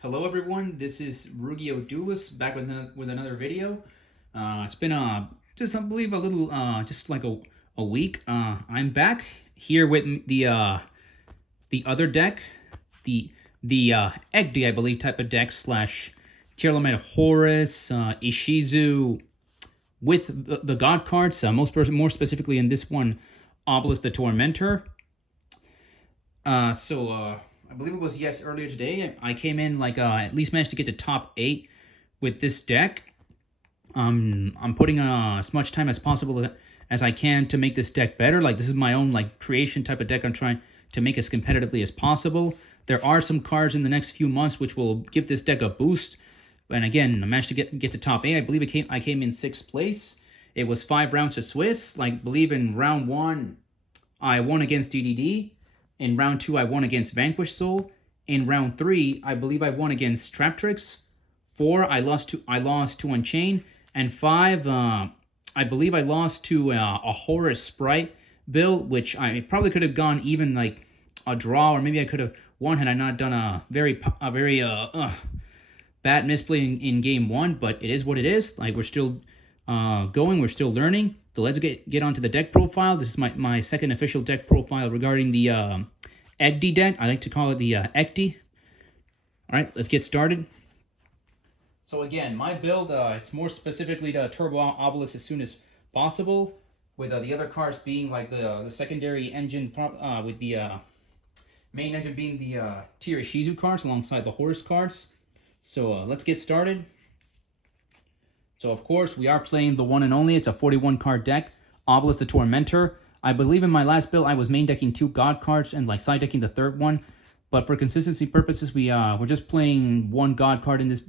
Hello everyone, this is Rugio Duelis back with another video. It's been just I believe a little just like a week. I'm back here with the other deck, the EGTHI I believe type of deck slash Tearlaments Horus, Ishizu with the God cards. More specifically in this one, Obelisk the Tormentor. I believe it was earlier today. I came in like at least managed to get to top 8 with this deck. I'm putting as much time as possible as I can to make this deck better. Like this is my own like creation type of deck. I'm trying to make as competitively as possible. There are some cards in the next few months which will give this deck a boost. And again, I managed to get to top 8. I believe I came in 6th place. It was 5 rounds to Swiss. Like I believe in round 1, I won against DDD. In round 2, I won against Vanquished Soul. In round 3, I believe I won against Traptrix. 4, I lost to Unchained. And 5, I believe I lost to a Horus Sprite build, which I probably could have gone even like a draw, or maybe I could have won had I not done a very bad misplay in game 1. But it is what it is. Like we're still going, we're still learning. So let's get onto the deck profile. This is my second official deck profile regarding the EGTHI deck. I like to call it the EGTHI. All right, let's get started. So again, my build, it's more specifically to Turbo Obelisk as soon as possible, with the other cards being like the secondary engine, with the main engine being the tier Ishizu cards alongside the Horus cards. So let's get started. So, of course, we are playing the one and only. It's a 41-card deck, Obelisk the Tormentor. I believe in my last build, I was main decking 2 God cards and like side decking the third one. But for consistency purposes, we're just playing 1 God card in this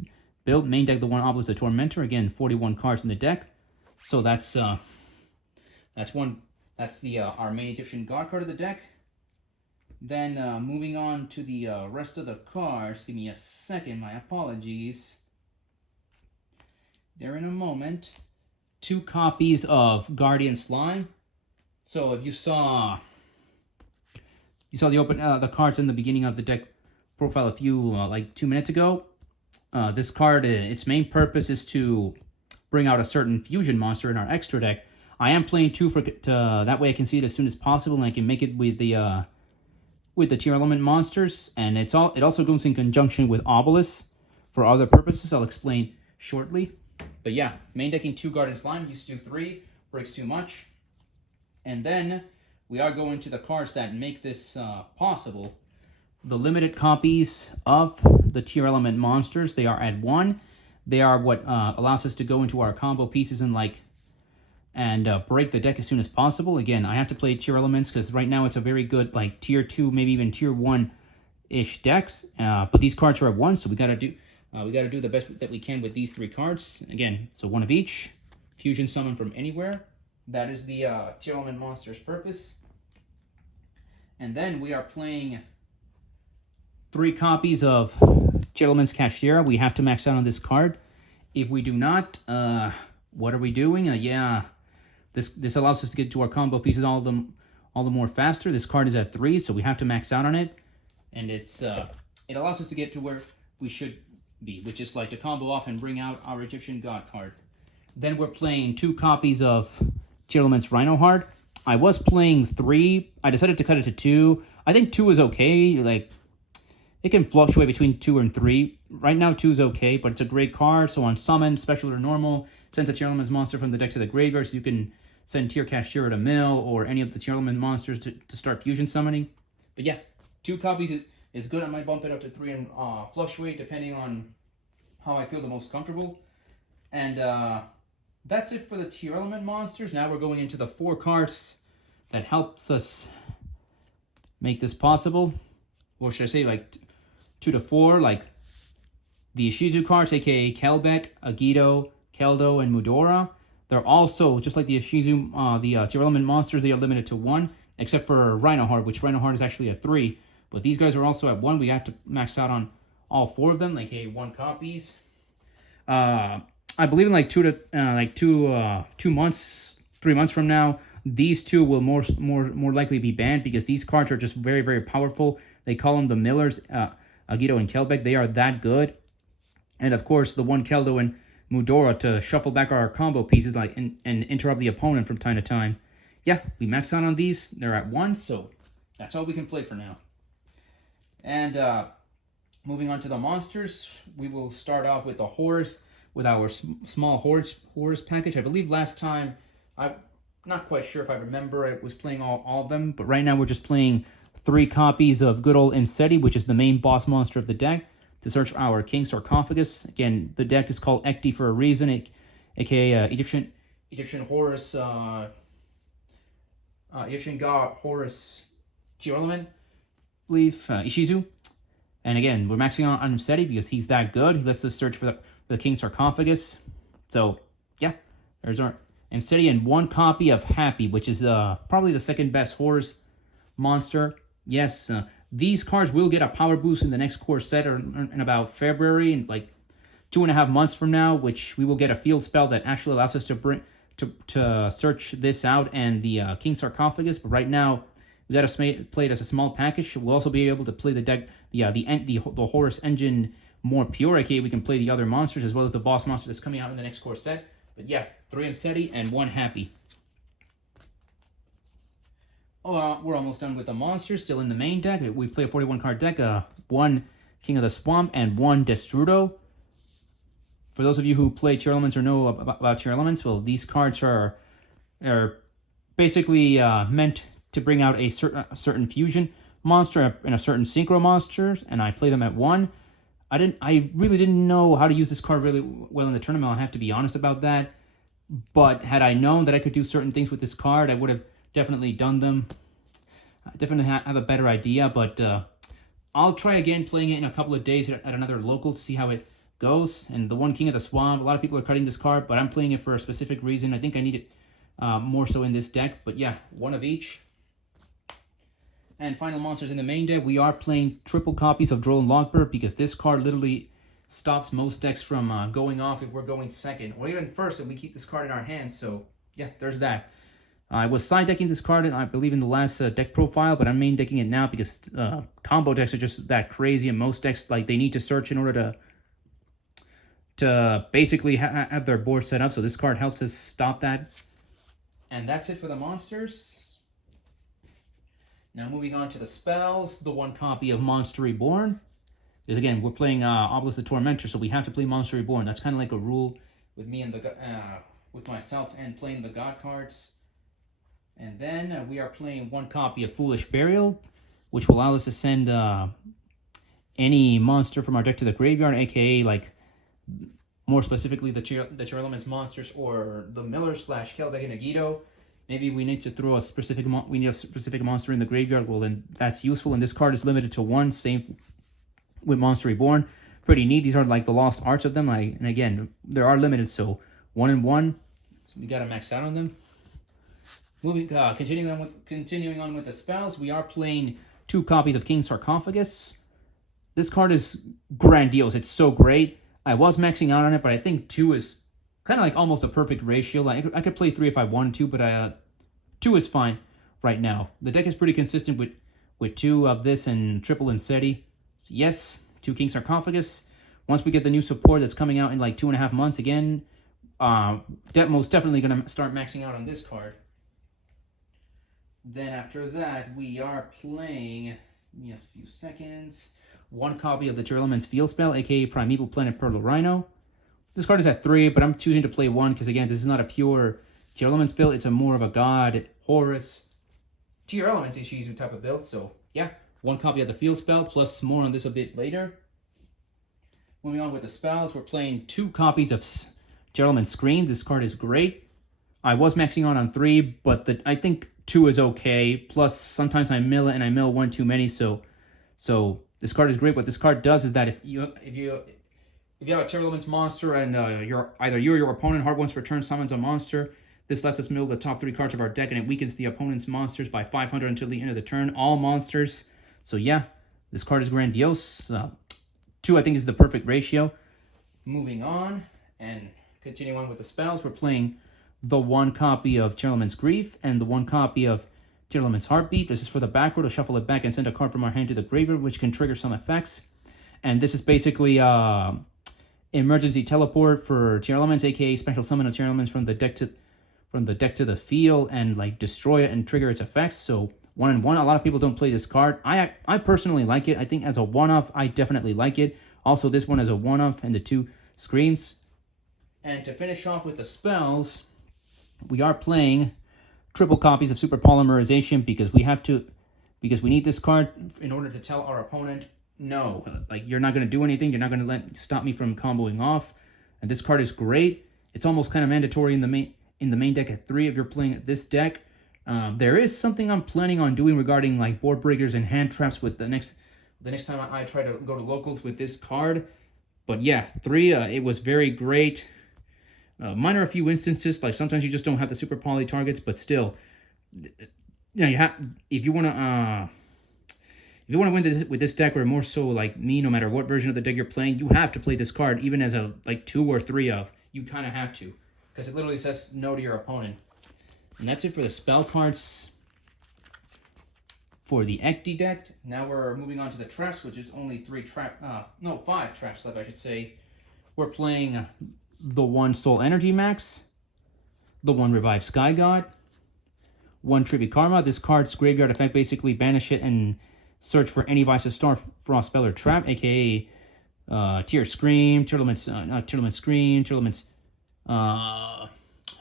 build. Main deck the one Obelisk the Tormentor. Again, 41 cards in the deck. So that's our main Egyptian God card of the deck. Then moving on to the rest of the cards. Give me a second. My apologies. There in a moment. 2 copies of Guardian Slime. So if you saw the cards in the beginning of the deck profile a few like 2 minutes ago. This card, its main purpose is to bring out a certain fusion monster in our extra deck. I am playing 2 that way I can see it as soon as possible, and I can make it with the Tearlaments monsters. And it also goes in conjunction with Obelisk for other purposes. I'll explain shortly. But yeah, main decking 2 Guardian Slime, used to do 3, breaks too much. And then we are going to the cards that make this possible. The limited copies of the Tearlaments monsters, they are at 1. They are what allows us to go into our combo pieces and break the deck as soon as possible. Again, I have to play Tearlaments because right now it's a very good like tier 2, maybe even tier 1-ish decks. But these cards are at 1, so we gotta do the best that we can with these 3 cards. Again, so 1 of each. Fusion summon from anywhere. That is the Tearlaments monster's purpose. And then we are playing 3 copies of Tearlaments Cashier. We have to max out on this card. If we do not, what are we doing? This allows us to get to our combo pieces all the more faster. This card is at 3, so we have to max out on it. And it allows us to get to where we should be, which is like to combo off and bring out our Egyptian God card. Then we're playing 2 copies of Tearlaments Rhinoheart. I was playing 3. I decided to cut it to 2. I think 2 is okay. Like, it can fluctuate between 2 and 3. Right now, 2 is okay, but it's a great card. So on summon, special or normal, sends a Tearlaments monster from the deck to the graveyard, so you can send Tear Cashier to mill or any of the Tearlaments monsters to start fusion summoning. But yeah, 2 copies is good. I might bump it up to 3 and fluctuate depending on how I feel the most comfortable. And that's it for the Tearlaments monsters. Now we're going into the 4 cards that helps us make this possible. Or should I say like 2 to 4, like the Ishizu cards, aka Kelbeck, Agito, Keldo, and Mudora. They're also, just like the Ishizu, the Tearlaments monsters, they are limited to 1, except for Rhinoheart, which Rhinoheart is actually at 3. But these guys are also at 1. We have to max out on all 4 of them, like 1 copies. I believe in like 2 months, 3 months from now, these 2 will more likely be banned because these cards are just very, very powerful. They call them the millers. Agito and Kelbeck. They are that good. And of course, the one Keldo and Mudora to shuffle back our combo pieces like and interrupt the opponent from time to time. Yeah, we maxed out on these. They're at 1, so that's all we can play for now. And moving on to the monsters, we will start off with the Horus, with our small Horus package. I believe last time, I'm not quite sure if I remember, I was playing all of them, but right now we're just playing 3 copies of good old Imseti, which is the main boss monster of the deck, to search our King Sarcophagus. Again, the deck is called EGTHI for a reason, aka Egyptian Horus, Egyptian god Horus Tearlaments, I believe, Ishizu. And again, we're maxing out on Imseti because he's that good. He lets us search for the King Sarcophagus. So, yeah, there's our Imseti and 1 copy of Happy, which is probably the second best Horus monster. Yes, these cards will get a power boost in the next core set, or in about February, in like 2.5 months from now, which we will get a field spell that actually allows us to search this out and the King Sarcophagus. But right now, we got to play it as a small package. We'll also be able to play the deck, the Horus engine more pure, aka we can play the other monsters as well as the boss monster that's coming out in the next core set. But yeah, 3 Imseti and 1 Happy. We're almost done with the monsters, still in the main deck. We play a 41 card deck, 1 King of the Swamp and 1 Destrudo. For those of you who play Tearlaments or know about Tearlaments, well, these cards are basically meant to bring out a certain fusion monster and a certain synchro monster, and I play them at 1. I really didn't know how to use this card really well in the tournament. I have to be honest about that. But had I known that I could do certain things with this card, I would have definitely done them. I definitely have a better idea, but I'll try again playing it in a couple of days at another local to see how it goes. And the 1 King of the Swamp, a lot of people are cutting this card, but I'm playing it for a specific reason. I think I need it more so in this deck. But yeah, 1 of each. And final monsters in the main deck, we are playing triple copies of Droll and Logbird because this card literally stops most decks from going off if we're going second or even first if we keep this card in our hands. So yeah, there's that. I was side decking this card, I believe, in the last deck profile, but I'm main decking it now because combo decks are just that crazy, and most decks, like, they need to search in order to basically have their board set up. So this card helps us stop that. And that's it for the monsters. Now moving on to the spells, the 1 copy of Monster Reborn. Because again, we're playing Obelisk the Tormentor, so we have to play Monster Reborn. That's kind of like a rule with me and with myself and playing the God cards. And then we are playing 1 copy of Foolish Burial, which will allow us to send any monster from our deck to the graveyard, aka, like, more specifically the Tearlaments monsters or the Miller / Kelbeck and Agito. Maybe we need to throw a specific monster in the graveyard. Well, then that's useful. And this card is limited to 1. Same with Monster Reborn. Pretty neat. These are like the lost arts of them. And again, there are limited, so 1 and 1. So we gotta max out on them. Continuing on with the spells, we are playing 2 copies of King Sarcophagus. This card is grandiose. It's so great. I was maxing out on it, but I think 2 is kind of like almost a perfect ratio. Like I could play 3 if I wanted to, but 2 is fine right now. The deck is pretty consistent with 2 of this and triple Imseti. Yes, 2 King Sarcophagus. Once we get the new support that's coming out in like 2.5 months again, most definitely going to start maxing out on this card. Then after that, we are playing, give me a few seconds, 1 copy of the Tearlaments Field Spell, aka Primeval Planet Pearl Rhino. This card is at 3, but I'm choosing to play 1 because, again, this is not a pure Tearlaments build. It's a more of a God, Horus, Tearlaments Ishizu type of build. So, yeah, 1 copy of the Field Spell, plus more on this a bit later. Moving on with the spells, we're playing 2 copies of Tearlaments Scream. This card is great. I was maxing out on 3, but I think 2 is okay. Plus, sometimes I mill it, and I mill 1 too many. So this card is great. What this card does is that if you have a Tearlaments monster and either you or your opponent hard once per turn summons a monster, this lets us mill the top 3 cards of our deck, and it weakens the opponent's monsters by 500 until the end of the turn. All monsters. So yeah, this card is grandiose. 2, I think, is the perfect ratio. Moving on and continuing on with the spells, we're playing the 1 copy of Tearlaments Grief and the 1 copy of Tearlaments Heartbeat. This is for the back row to shuffle it back and send a card from our hand to the graveyard, which can trigger some effects. And this is basically emergency teleport for Tearlaments, aka special summon a Tearlaments from the deck to the field and like destroy it and trigger its effects. So 1-1. A lot of people don't play this card. I personally like it. I think as a one-off, I definitely like it. Also, this one as a one-off and the 2 screams. And to finish off with the spells, we are playing triple copies of Super Polymerization because we need this card in order to tell our opponent, no, like you're not going to do anything. You're not going to stop me from comboing off. And this card is great. It's almost kind of mandatory in the main deck at 3 if you're playing this deck. There is something I'm planning on doing regarding like board breakers and hand traps with the next time I try to go to locals with this card. But yeah, 3, it was very great. Minor a few instances, like sometimes you just don't have the super poly targets, but still, you have if you want to win with this deck, or more so like me, no matter what version of the deck you're playing, you have to play this card even as a like 2 or 3 of. You kind of have to, because it literally says no to your opponent. And that's it for the spell cards for the EGTHI deck. Now we're moving on to the traps, which is only 5 traps left, I should say. We're playing the 1 Soul Energy Max, the 1 Revive Sky God, 1 Tribute Karma. This card's graveyard effect, basically banish it and search for any Vice of Star Frost spell or trap, aka Tear Scream, Tearlaments Scream, Tearlaments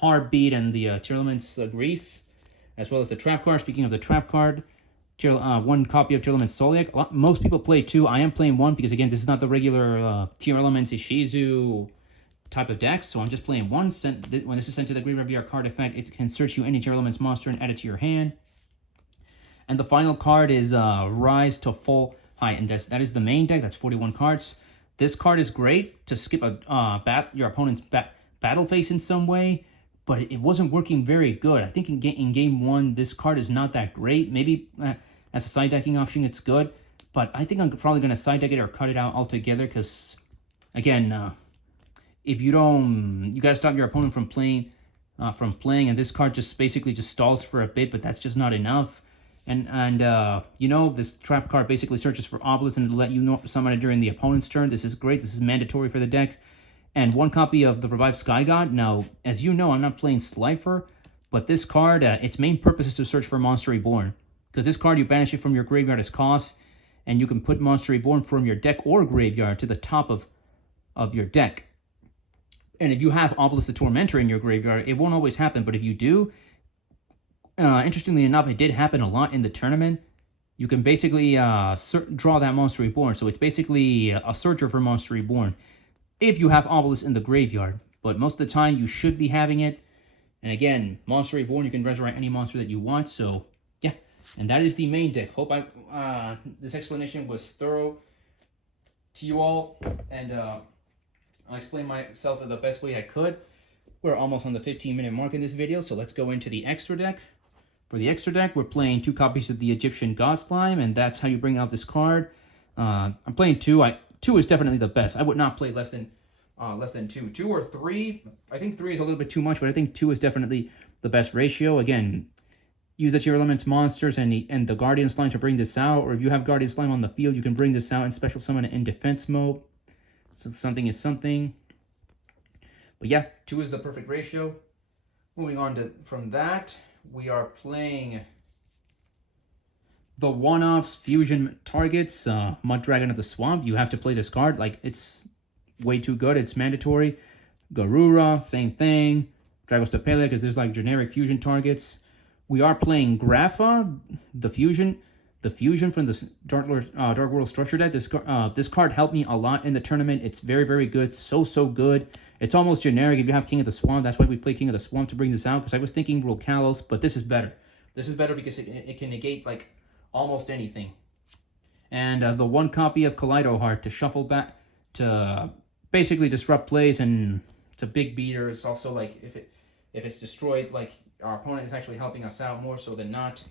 Heartbeat, and the Tearlaments Grief, as well as the trap card. Speaking of the trap card, 1 copy of Tearlaments Soliac. Most people play 2. I am playing 1 because, again, this is not the regular Tearlaments Ishizu type of deck, so I'm just playing 1. When this is sent to the graveyard via card effect, it can search you any Tearlaments monster and add it to your hand. And the final card is Rise to Full Height, and that is the main deck. That's 41 cards. This card is great to skip your opponent's battle phase in some way, but it wasn't working very good. I think in game 1, this card is not that great. Maybe as a side decking option, it's good, but I think I'm probably going to side deck it or cut it out altogether because, again, if you don't, you got to stop your opponent from playing, and this card just basically just stalls for a bit, but that's just not enough. And you know, this trap card basically searches for Obelisk and let you know summon it during the opponent's turn. This is great. This is mandatory for the deck. And 1 copy of the Revived Sky God. Now, as you know, I'm not playing Slifer, but this card, its main purpose is to search for Monster Reborn. Because this card, you banish it from your graveyard as cost, and you can put Monster Reborn from your deck or graveyard to the top of your deck. And if you have Obelisk the Tormentor in your graveyard, it won't always happen, but if you do, interestingly enough, it did happen a lot in the tournament. You can basically draw that Monster Reborn, so it's basically a searcher for Monster Reborn if you have Obelisk in the graveyard. But most of the time, you should be having it. And again, Monster Reborn, you can resurrect any monster that you want, so yeah. And that is the main deck. Hope this explanation was thorough to you all, and I explained myself the best way I could. We're almost on the 15-minute mark in this video, so let's go into the extra deck. For the extra deck, we're playing 2 copies of the Egyptian God Slime, and that's how you bring out this card. I'm playing 2. 2 is definitely the best. I would not play less than 2. 2 or 3. I think 3 is a little bit too much, but I think 2 is definitely the best ratio. Again, use the Tearlaments monsters and the Guardian Slime to bring this out, or if you have Guardian Slime on the field, you can bring this out and special summon it in defense mode. So something is something. But yeah, 2 is the perfect ratio. Moving on from that, we are playing the one-offs fusion targets. Mud Dragon of the Swamp. You have to play this card. Like, it's way too good. It's mandatory. Garura, same thing. Dragostapela, because there's like generic fusion targets. We are playing Grapha, the fusion from the Dark World Structure deck. This card helped me a lot in the tournament. It's very, very good. So good. It's almost generic if you have King of the Swamp. That's why we play King of the Swamp to bring this out, because I was thinking World Kalos, but this is better. This is better because it can negate like almost anything. And the 1 copy of Kaleido Heart to shuffle back to basically disrupt plays, and it's a big beater. It's also like if it's destroyed, like our opponent is actually helping us out more so than not.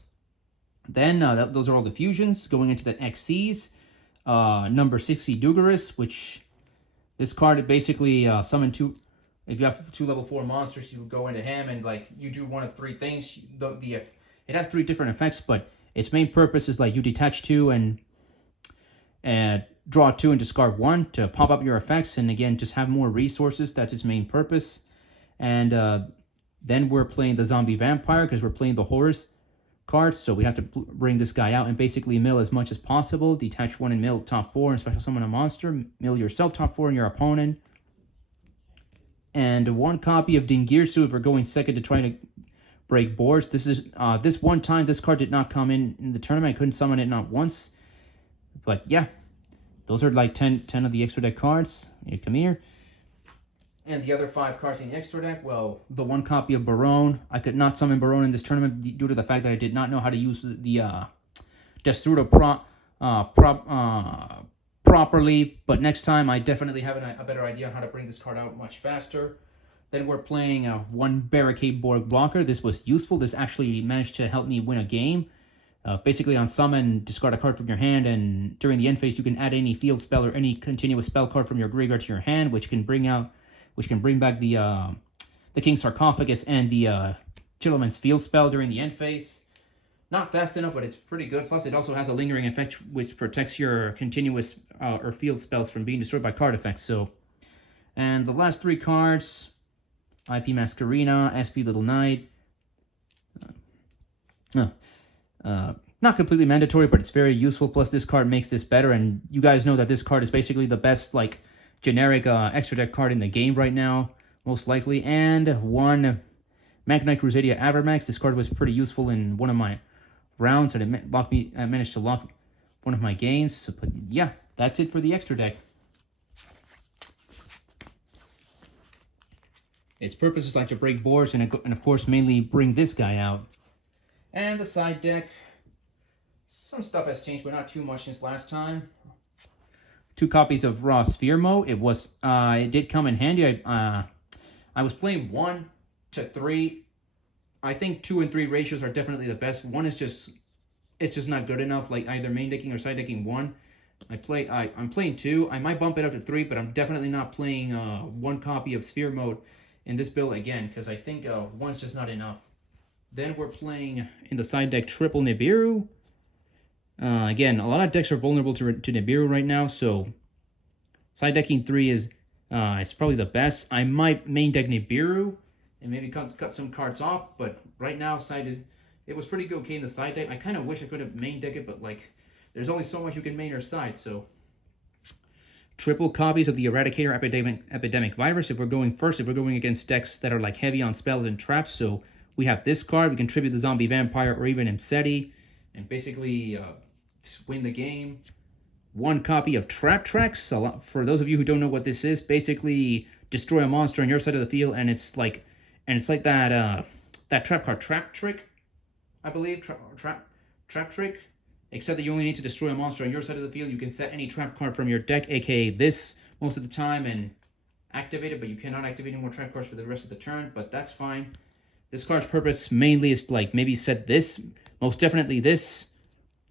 Then those are all the fusions. Going into the XCs, number 60 Dugaris, which this card basically summon 2. If you have 2 level 4 monsters, you go into him and like you do one of 3 things. It has 3 different effects, but its main purpose is like you detach 2 and draw 2 and discard 1 to pop up your effects, and again, just have more resources. That's its main purpose. And then we're playing the Zombie Vampire because we're playing the Horus card, so we have to bring this guy out and basically mill as much as possible. Detach 1 and mill top 4 and special summon a monster. Mill yourself top 4 and your opponent. And 1 copy of Dingirsu if we're going second to try to break boards. This is this one time this card did not come in the tournament. I couldn't summon it not once. But yeah, those are like 10 of the extra deck cards. Here, come here. And the other 5 cards in the extra deck, well, the 1 copy of Barone. I could not summon Barone in this tournament due to the fact that I did not know how to use the Destrudo properly. But next time, I definitely have a better idea on how to bring this card out much faster. Then we're playing 1 Barricade Borg Blocker. This was useful. This actually managed to help me win a game. Basically, on summon, discard a card from your hand, and during the end phase, you can add any field spell or any continuous spell card from your graveyard to your hand, which can bring back the King Sarcophagus and the Tearlaments field spell during the end phase. Not fast enough, but it's pretty good. Plus, it also has a lingering effect which protects your continuous or field spells from being destroyed by card effects. So, and the last 3 cards, IP Masquerina, SP Little Knight. Not completely mandatory, but it's very useful. Plus, this card makes this better, and you guys know that this card is basically the best, like, generic extra deck card in the game right now, most likely. And 1 Magnite Crusadia Avermax. This card was pretty useful in one of my rounds, and I managed to lock one of my games. So, but yeah, that's it for the extra deck. Its purpose is like to break boards and of course mainly bring this guy out. And the side deck, some stuff has changed, but not too much since last time. 2 copies of Raw Sphere Mode. It did come in handy. I was playing 1 to 3. I think 2 and 3 ratios are definitely the best. 1 is just not good enough, like either main decking or side decking 1. I'm playing 2. I might bump it up to 3, but I'm definitely not playing 1 copy of Sphere Mode in this build again, because I think 1's just not enough. Then we're playing in the side deck triple Nibiru. Again, a lot of decks are vulnerable to Nibiru right now, so side decking 3 is probably the best. I might main deck Nibiru and maybe cut some cards off, but right now it was pretty good okay in the side deck. I kind of wish I could have main deck it, but like there's only so much you can main or side, so triple copies of the Eradicator Epidemic Virus if we're going first, if we're going against decks that are like heavy on spells and traps. So we have this card, we can tribute the Zombie Vampire or even Imseti, and basically win the game. 1 copy of Trap Tracks. For those of you who don't know what this is, basically destroy a monster on your side of the field, and it's like that trap card, Trap Trick, I believe, Trap Trick. Except that you only need to destroy a monster on your side of the field. You can set any trap card from your deck, aka this, most of the time, and activate it, but you cannot activate any more trap cards for the rest of the turn, but that's fine. This card's purpose mainly is like maybe set this, most definitely this.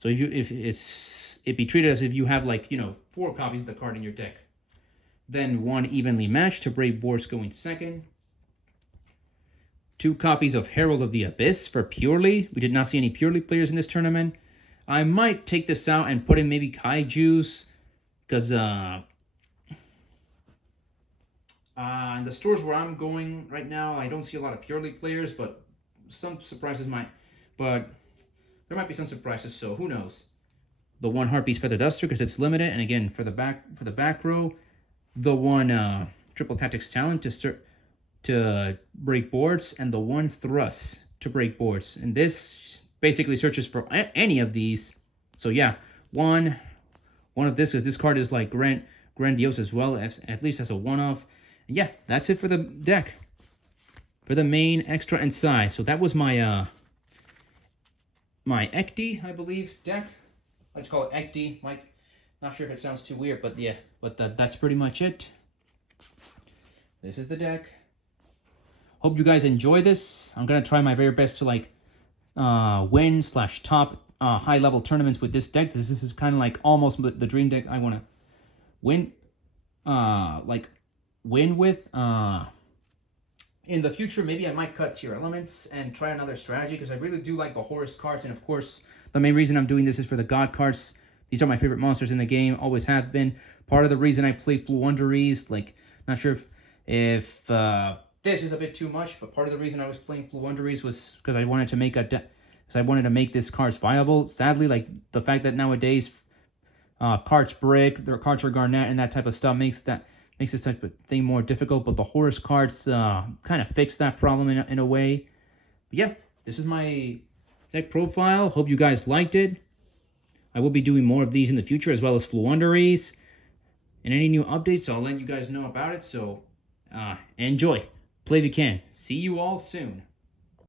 So it'd be treated as if you have like, 4 copies of the card in your deck. Then 1 evenly matched to Brave Boards going second. 2 copies of Herald of the Abyss for Purely. We did not see any Purely players in this tournament. I might take this out and put in maybe Kaijus, because in the stores where I'm going right now, I don't see a lot of Purely players, but some surprises but there might be some surprises, so who knows. The 1 Harpy's Feather Duster, because it's limited, and again, for the back row, the 1 Triple Tactics Talent to break boards, and the 1 Thrust to break boards. And this basically searches for any of these. So yeah, one of this, because this card is like grandiose as well, at least as a one-off. And yeah, that's it for the deck, for the main, extra, and side. So that was my my EGTHI, I believe, deck. Let's call it EGTHI. Not sure if it sounds too weird, but yeah, that's pretty much it. This is the deck. Hope you guys enjoy this. I'm gonna try my very best to like win/top high-level tournaments with this deck. This is kind of like almost the dream deck I want to win with. In the future, maybe I might cut Tearlaments and try another strategy, because I really do like the Horus cards, and of course, the main reason I'm doing this is for the God cards These are my favorite monsters in the game, always have been. Part of the reason I play Fluunderies, like, not sure if this is a bit too much, but part of the reason I was playing Fluunderies was because I wanted to make this cards viable. Sadly, like, the fact that nowadays cards break, their cards are garnet, and that type of stuff makes this type of thing more difficult. But the Horus cards kind of fix that problem in a way. But yeah, this is my deck profile. Hope you guys liked it. I will be doing more of these in the future, as well as Fluunderies. And any new updates, I'll let you guys know about it. So enjoy. Play if you can. See you all soon.